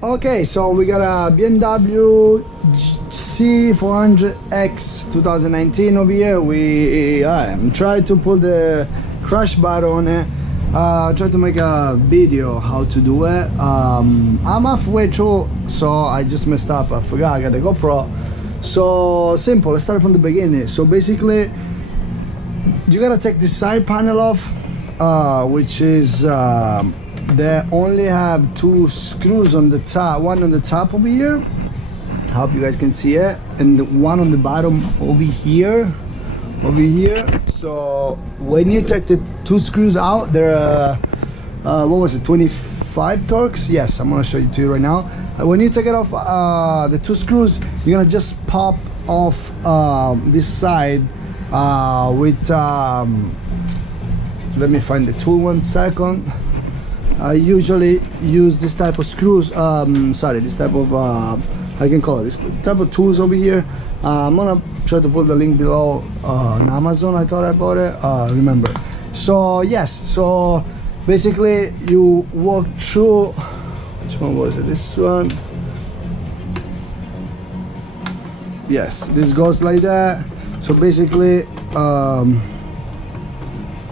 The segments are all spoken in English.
Okay, so we got a BMW C400x 2019 over here. I'm trying to pull the crash bar on it. Try to make a video how to do it. I'm halfway through, so I just messed up. I forgot I got the GoPro. So simple, let's start from the beginning. So basically you gotta take this side panel off, which is they only have two screws on the top, one on the top over here, I hope you guys can see it, and one on the bottom over here. So when you take the two screws out, they're what was it, 25 torques? Yes, I'm gonna show it to you right now. When you take it off, the two screws, you're gonna just pop off this side with let me find the tool 1 second. I usually use this type of screws, this type of I can call it this type of tools over here. I'm gonna try to put the link below on Amazon. I thought I bought it, remember. So yes, so basically you walk through, which one was it, this one? Yes, this goes like that. So basically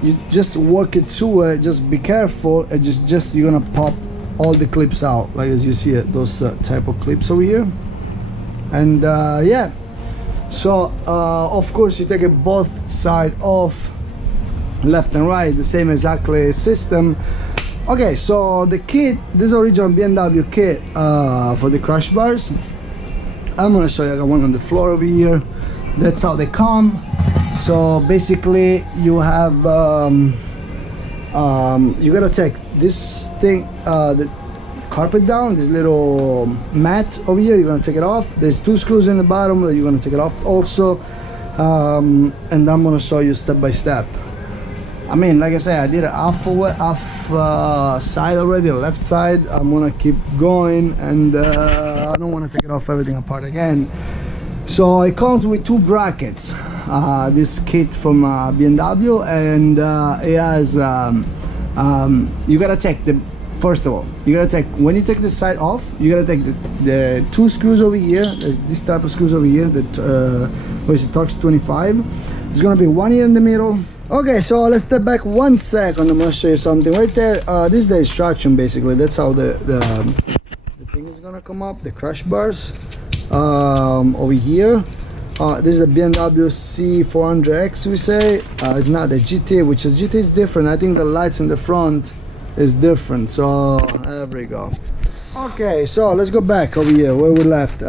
you just work it through it, just be careful, and just you're gonna pop all the clips out, like as you see it, those type of clips over here. And yeah, so of course you take it both side off, left and right, the same exactly system. Okay, so the kit, this is original BMW kit for the crash bars. I'm gonna show you. I got one on the floor over here. That's how they come. So basically you have you gotta take this thing, the carpet down, this little mat over here, you're gonna take it off. There's two screws in the bottom that you're gonna take it off also, and I'm gonna show you step by step. I mean, like I said, I did it half side already, left side. I'm gonna keep going, and I don't want to take it off everything apart again. So it comes with two brackets, this kit from BMW, and it has you gotta take the, first of all, you gotta take, when you take this side off, you gotta take the two screws over here, this type of screws over here, that what is it, Torx 25. It's gonna be one here in the middle. Okay, so let's step back 1 second. I'm gonna show you something right there. This is the instruction, basically. That's how the thing is gonna come up, the crash bars. Over here, this is a BMW C400x, we say. It's not the GT, which is GT is different. I think the lights in the front is different. So there we go. Okay, so let's go back over here where we left.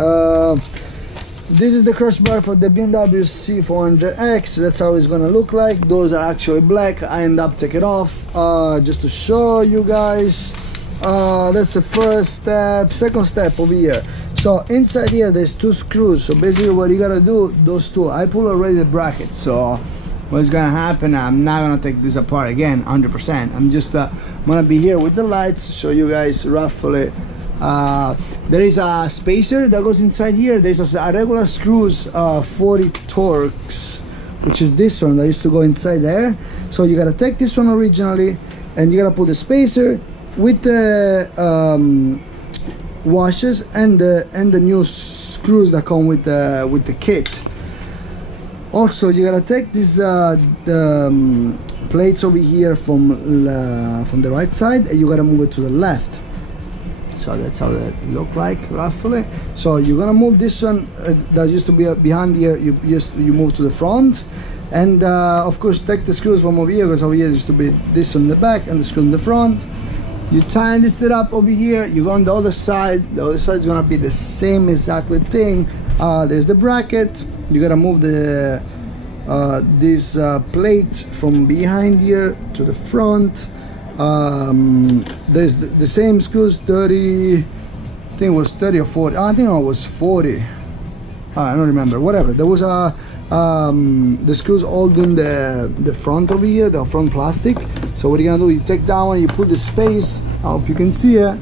This is the crash bar for the BMW C400x. That's how it's gonna look like. Those are actually black. I end up taking it off just to show you guys. That's the first step. Second step over here. So inside here there's two screws. So basically what you gotta do, those two, I pull already the brackets. So what's gonna happen, I'm not gonna take this apart again 100%. I'm just gonna be here with the lights, show you guys roughly. There is a spacer that goes inside here. There's a regular screws, 40 Torx, which is this one that used to go inside there. So you gotta take this one originally, and you gotta put the spacer with the washers and the new screws that come with the kit. Also, you gotta take these plates over here from the right side, and you gotta move it to the left. So that's how that look like roughly. So you're gonna move this one that used to be behind here. You move to the front, and of course take the screws from over here, because over here used to be this on the back and the screw in the front. You tighten this up over here. You go on the other side. The other side is gonna be the same exactly thing. There's the bracket. You gotta move the this plate from behind here to the front. There's the same screws, 30, I think it was 30 or 40. I think it was 40. I don't remember. Whatever. There was a the screws holding the front over here, the front plastic. So what you're gonna do, you take that one, you put the space, I hope you can see it,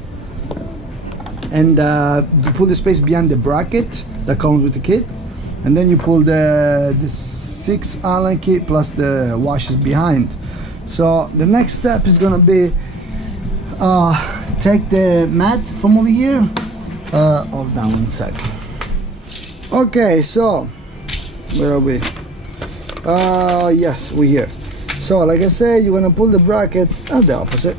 and you put the space behind the bracket that comes with the kit, and then you pull the 6 Allen kit plus the washers behind. So the next step is gonna be take the mat from over here. Hold down one sec. Okay, so where are we? Yes, we're here. So like I said, you're gonna pull the brackets and the opposite.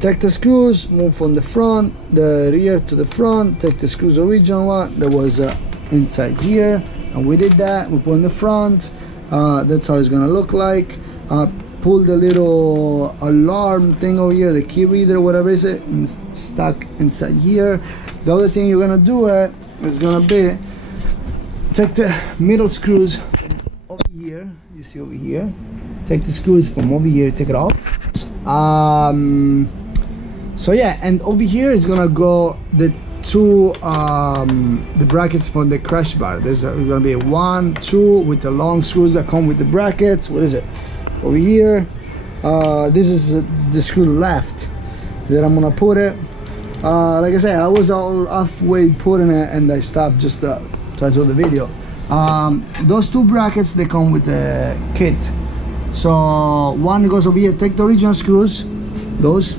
Take the screws, move from the front, the rear to the front. Take the screws original one that was inside here, and we did that. We put in the front. That's how it's gonna look like. Pull the little alarm thing over here, the key reader, whatever is it, and stuck inside here. The other thing you're gonna do is gonna be take the middle screws from over here. You see over here. Take the screws from over here. Take it off. So yeah, and over here is gonna go the two the brackets for the crash bar. There's gonna be 1, 2 with the long screws that come with the brackets. What is it over here? This is the screw left that I'm gonna put it. Like I said, I was all halfway putting it and I stopped just to try to do the video. Those two brackets, they come with the kit. So one goes over here. Take the original screws, those,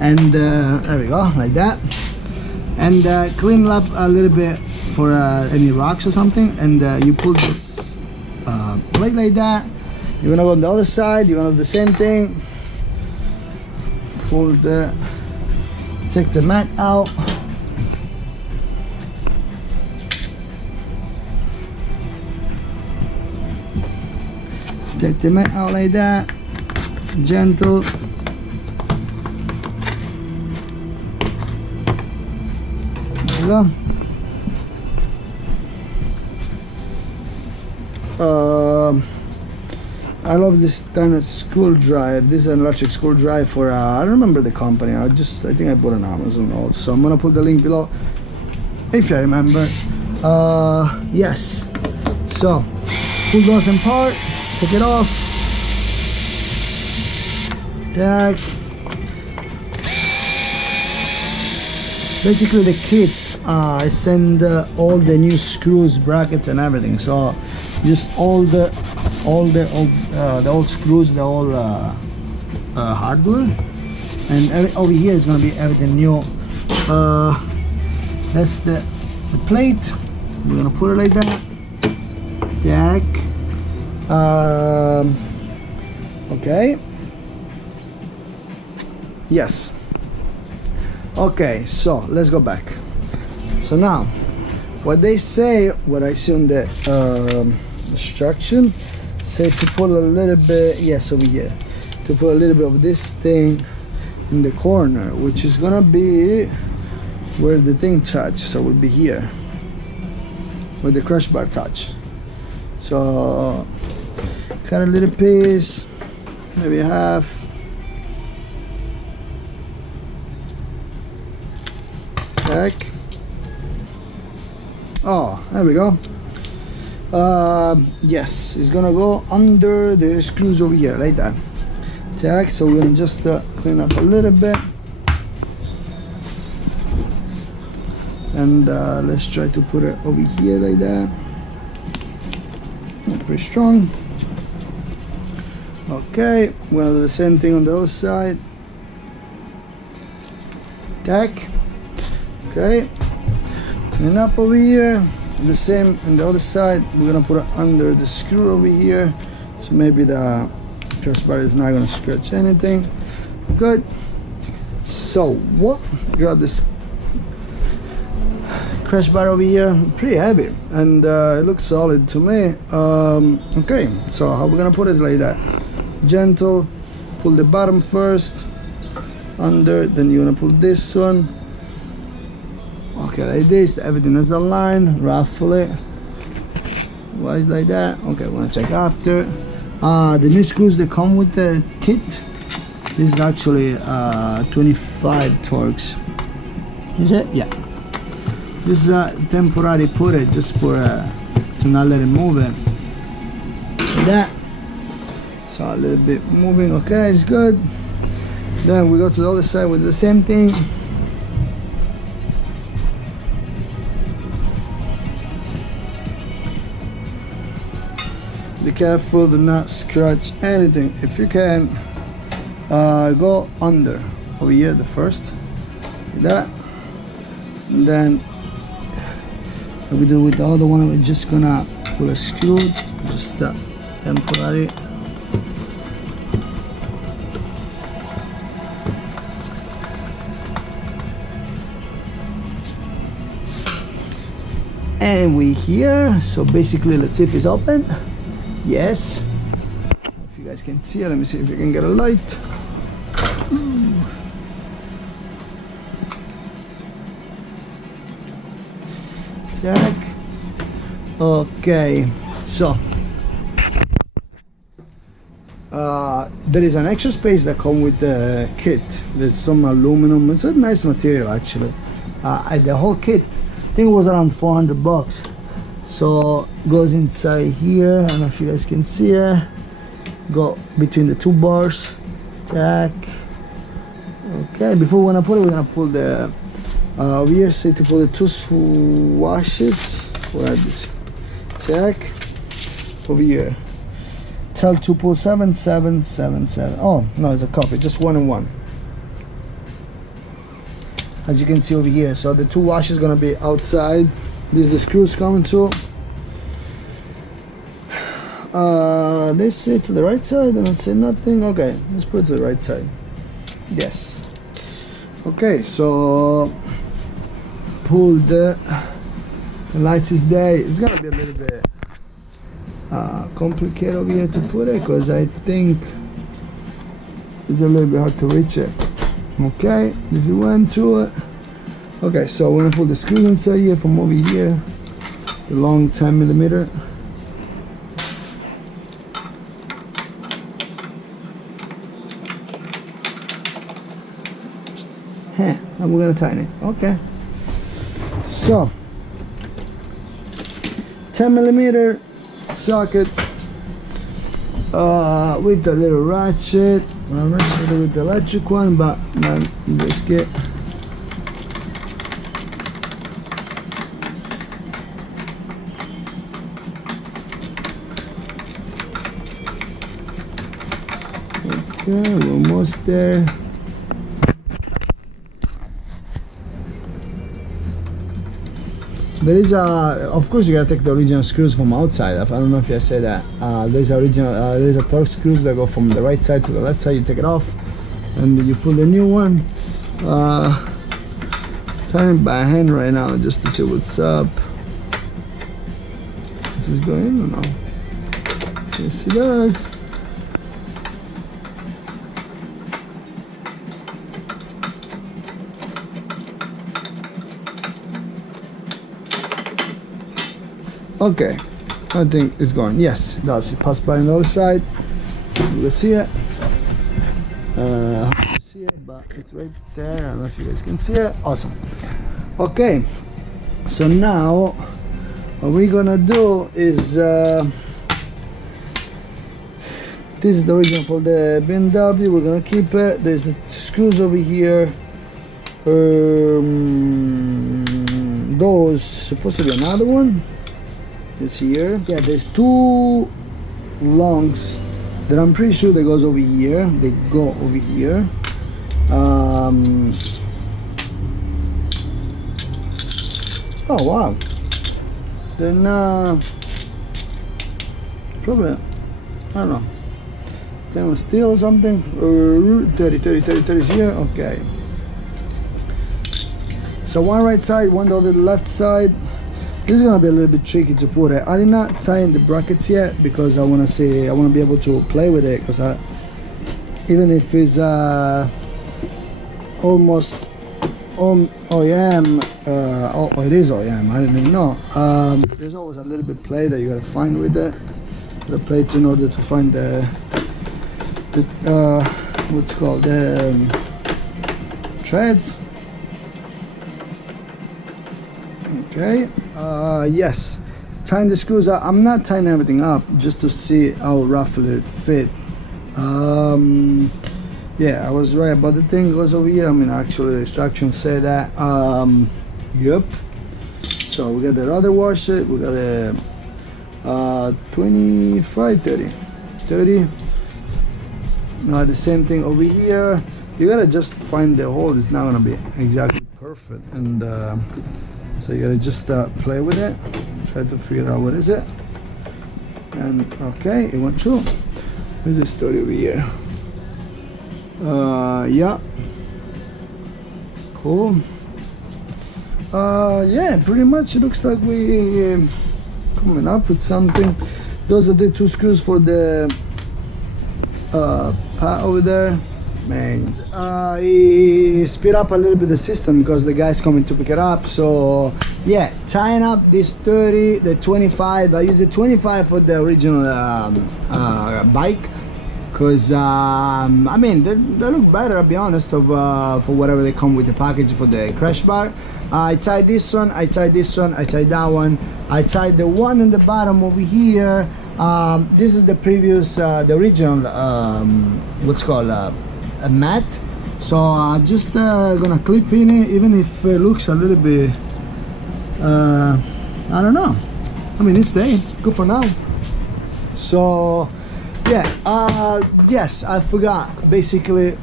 and there we go, like that, and clean it up a little bit for any rocks or something, and you pull this plate like that. You're gonna go on the other side. You're gonna do the same thing. Take the mat out. Take the mat out like that, gentle. There you go. I love this kind of screw drive. This is an electric screw drive for I don't remember the company. I think I bought it on Amazon also. So I'm gonna put the link below if I remember. Yes. So pull those apart. Take it off. Tag. Basically, the kit I send all the new screws, brackets, and everything. So just all the old screws, the old hardware, and over here is gonna be everything new. That's the plate. We're gonna put it like that. Tag. Okay. Yes. Okay, so let's go back. So now what they say, what I see on the instruction, say to put a little bit, yes, over here, to put a little bit of this thing in the corner, which is gonna be where the thing touch. So it will be here where the crash bar touch. So cut a little piece, maybe half. Check. Oh, there we go. Yes, it's gonna go under the screws over here, like that. Check. So we're gonna just clean up a little bit, and let's try to put it over here like that. Pretty strong. Okay, we're gonna do the same thing on the other side. Tack. Okay, clean up over here. The same on the other side. We're gonna put it under the screw over here, so maybe the crash bar is not gonna scratch anything. Good. So what? Grab this crash bar over here. Pretty heavy, and it looks solid to me. Okay, so how we're gonna put it is like that. Gentle. Pull the bottom first under, then you're gonna pull this one. Okay, like this, everything is aligned. Ruffle it. Why is like that? Okay, we're gonna check after. The new screws that come with the kit. This is actually 25 torques. Is it? Yeah. This is a temporary put it just for to not let it move it. Like that. So a little bit moving. Okay, it's good. Then we go to the other side with the same thing. Be careful, do not scratch anything if you can. go under over here, the first, like that, and then like we do with the other one, we're just gonna pull a screw, just temporary. And we here, so basically the tip is open. Yes, if you guys can see it, let me see if you can get a light. Check. Okay, so there is an extra space that comes with the kit. There's some aluminum. It's a nice material actually. The whole kit, I think it was around 400 bucks. So goes inside here. I don't know if you guys can see it. Go between the two bars. Tack. Okay. Before we're gonna put it, we're gonna pull the. We are set to pull the two washes. Where is this? Tack. Over here. Tell to pull 7777. Oh no, it's a copy. Just 1 and 1. As you can see over here, so the two washers gonna be outside. This is the screws coming to. They say to the right side. They don't say nothing. Okay, let's put it to the right side. Yes. Okay, so pull the lights is there. It's gonna be a little bit complicated over here to put it because I think it's a little bit hard to reach it. Okay, if you went to it. Okay, so we're gonna pull the screws inside here from over here, the long 10mm. And we're gonna tighten it. Okay, so 10mm socket with the little ratchet. I'm not sure with the electric one, but not in this kit. Okay, we're almost there. There is a, of course, you gotta take the original screws from outside. I don't know if I said that. There's a torque screws that go from the right side to the left side. You take it off, and you pull the new one. Tighten it by hand right now just to see what's up. This is going in or no? Yes, it does. Okay, I think it's going. Yes, it does. It passed by on the other side. You can see it. You see it, but it's right there. I don't know if you guys can see it. Awesome. Okay, so now what we're gonna do is this is the original for the BMW. We're gonna keep it. There's the screws over here. Those supposed to be another one. It's here. Yeah, there's two longs that I'm pretty sure that goes over here. They go over here. Oh wow. They're not probably, I don't know, stainless steel or something. 30 here. Okay. So one right side, one the other left side. This is gonna be a little bit tricky to put it. I did not tighten the brackets yet because I wanna be able to play with it, because even if it's almost OEM, it is OEM, I didn't even know. There's always a little bit play that you gotta find with it. The plate in order to find the what's called the threads. Okay, yes, tying the screws up. I'm not tying everything up just to see how roughly it fit. Yeah, I was right about the thing goes over here. I mean, actually the instructions say that. Yep. So we got the other washer. We got the 25, 30. Now the same thing over here. You gotta just find the hole. It's not gonna be exactly perfect, and so you gotta just play with it, try to figure out what is it. And okay, it went through. Where's the story over here? Yeah, cool. Yeah, pretty much it looks like we coming up with something. Those are the 2 screws for the part over there. Man, he speed up a little bit the system because the guy's coming to pick it up. So yeah, tying up this 30, the 25. I use the 25 for the original bike because I mean they look better, I'll be honest, of for whatever they come with the package for the crash bar. I tied this one, I tied this one, I tied that one, I tied the one in the bottom over here. This is the previous, the original, what's called a mat. So just gonna clip in it, even if it looks a little bit, I don't know. I mean, it's staying good for now. So yeah, yes, I forgot. Basically,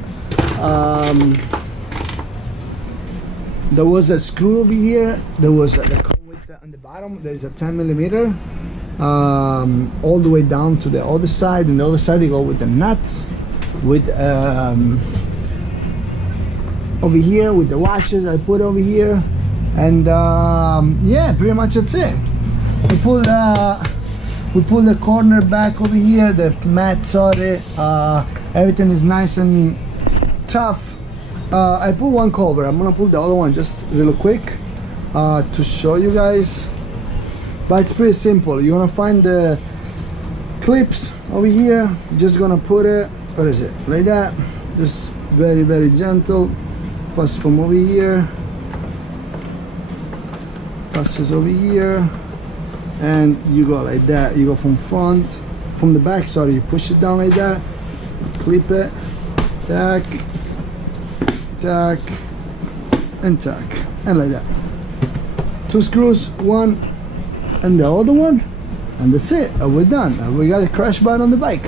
there was a screw over here. There was on the bottom. There is a 10 millimeter. All the way down to the other side, and the other side you go with the nuts, with over here with the washers I put over here, and yeah, pretty much that's it. We pull the corner back over here, the mat, sorry, everything is nice and tough. I pull one cover. I'm gonna pull the other one just real quick to show you guys. But it's pretty simple. You're gonna find the clips over here. You're just gonna put it, what is it, like that. Just very, very gentle. Pass from over here. Passes over here. And you go like that. You go from the back, sorry, you push it down like that. Clip it. Tack. Tack. And tack. And like that. 2 screws, one and the other one, and that's it. We're done. We got a crash bar on the bike.